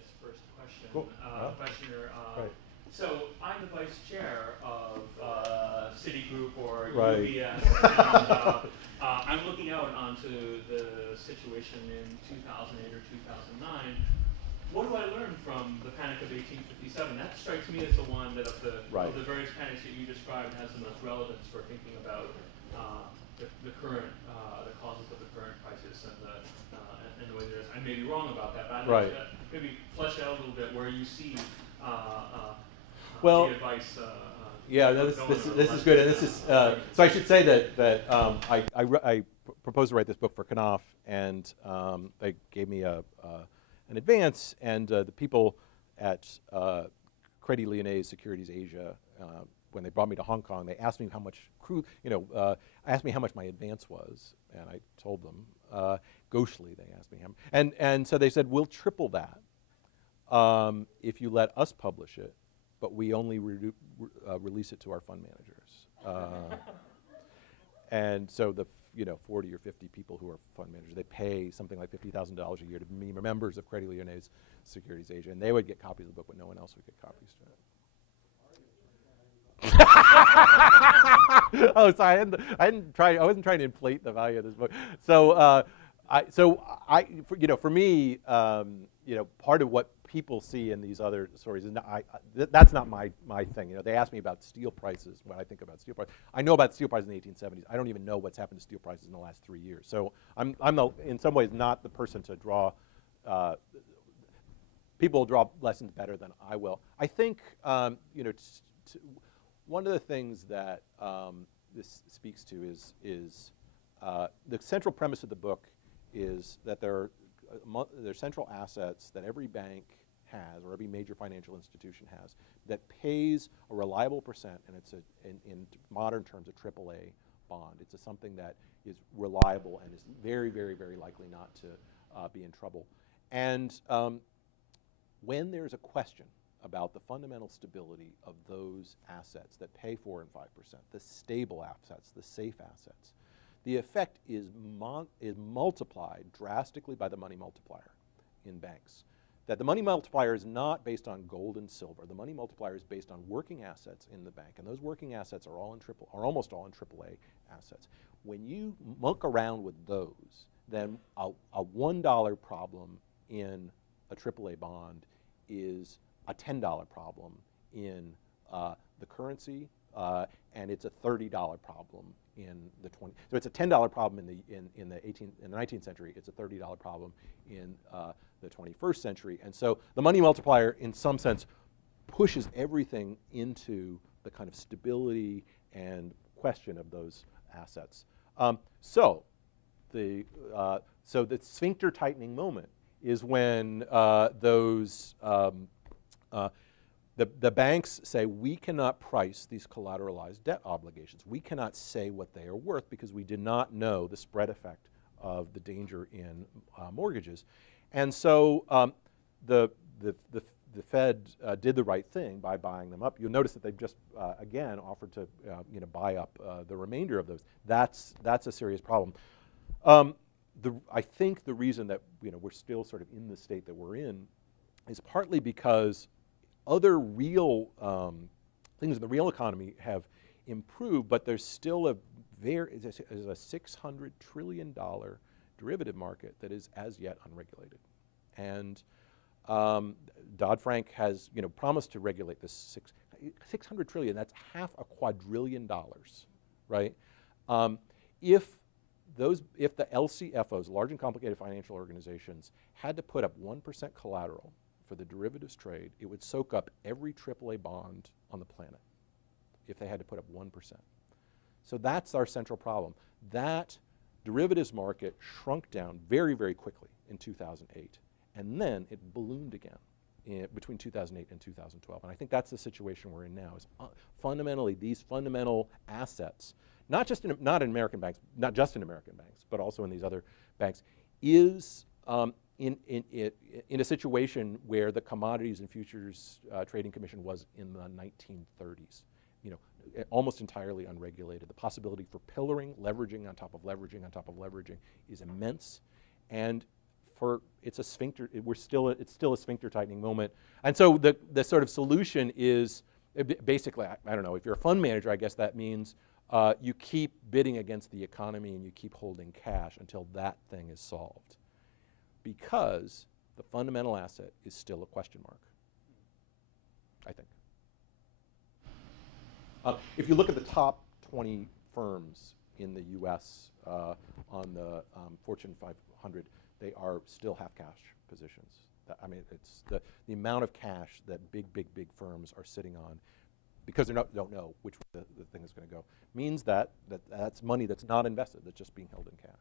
this first question. Cool. Questioner. Right. So I'm the vice chair of Citigroup or Right. UBS, and I'm looking out onto the situation in 2008 or 2009. What do I learn from the Panic of 1857? That strikes me as the one that of the various panics that you described has the most relevance for thinking about the current, the causes of the current crisis and the way there is. I may be wrong about that, but I'd like to maybe flesh out a little bit where you see the advice. Yeah, this is good, and this is so. I should say that I proposed to write this book for Knopf, and they gave me an advance, and the people at Credit Lyonnais Securities Asia, when they brought me to Hong Kong, they asked me how much asked me how much my advance was, and I told them gauchely. They asked me how, and so they said we'll triple that if you let us publish it, but we only release it to our fund managers. And so the 40 or 50 people who are fund managers, they pay something like $50,000 a year to be members of Credit Lyonnais Securities Asia, and they would get copies of the book, but no one else would get copies to it. Oh, sorry, I wasn't trying to inflate the value of this book. So, for me, part of what people see in these other stories is that's not my thing. They ask me about steel prices, what I think about steel prices. I know about steel prices in the 1870s. I don't even know what's happened to steel prices in the last 3 years. So I'm in some ways not the person to draw. People will draw lessons better than I will. I think one of the things that this speaks to is the central premise of the book is that there are central assets that every bank has, or every major financial institution has, that pays a reliable percent, and it's in modern terms a AAA bond. It's something that is reliable and is very, very, very likely not to be in trouble. And when there's a question about the fundamental stability of those assets that pay 4 and 5%, the stable assets, the safe assets, the effect is multiplied drastically by the money multiplier in banks. That the money multiplier is not based on gold and silver. The money multiplier is based on working assets in the bank, and those working assets are almost all in AAA assets. When you muck around with those, then a $1 problem in a AAA bond is a $10 problem in the currency, and it's a $30 problem in the 20. So it's a $10 problem in the 19th century. It's a $30 problem in the 21st century. And so the money multiplier, in some sense, pushes everything into the kind of stability and question of those assets. So the sphincter tightening moment is when the banks say, we cannot price these collateralized debt obligations. We cannot say what they are worth because we did not know the spread effect of the danger in mortgages. And so the Fed did the right thing by buying them up. You'll notice that they've just, again, offered to buy up the remainder of those. That's a serious problem. I think the reason that we're still sort of in the state that we're in is partly because other real things in the real economy have improved, but there's still a $600 trillion derivative market that is as yet unregulated. And Dodd-Frank has promised to regulate this $600 trillion. That's half a quadrillion dollars, right? If the LCFOs, large and complicated financial organizations, had to put up 1% collateral for the derivatives trade, it would soak up every AAA bond on the planet if they had to put up 1%. So that's our central problem. That derivatives market shrunk down very, very quickly in 2008, and then it ballooned again between 2008 and 2012. And I think that's the situation we're in now. Is fundamentally these fundamental assets, not just in American banks, not just in American banks, but also in these other banks, is in a situation where the Commodities and Futures Trading Commission was in the 1930s, almost entirely unregulated. The possibility for pillaring, leveraging on top of leveraging on top of leveraging is immense. And for it's a sphincter. It's still a sphincter tightening moment. And so the sort of solution is basically, I don't know, if you're a fund manager, I guess that means you keep bidding against the economy and you keep holding cash until that thing is solved, because the fundamental asset is still a question mark, I think. If you look at the top 20 firms in the US on the Fortune 500, they are still have cash positions. I mean, it's the amount of cash that big firms are sitting on, because they don't know which way the thing is going to go, means that that's money that's not invested, that's just being held in cash.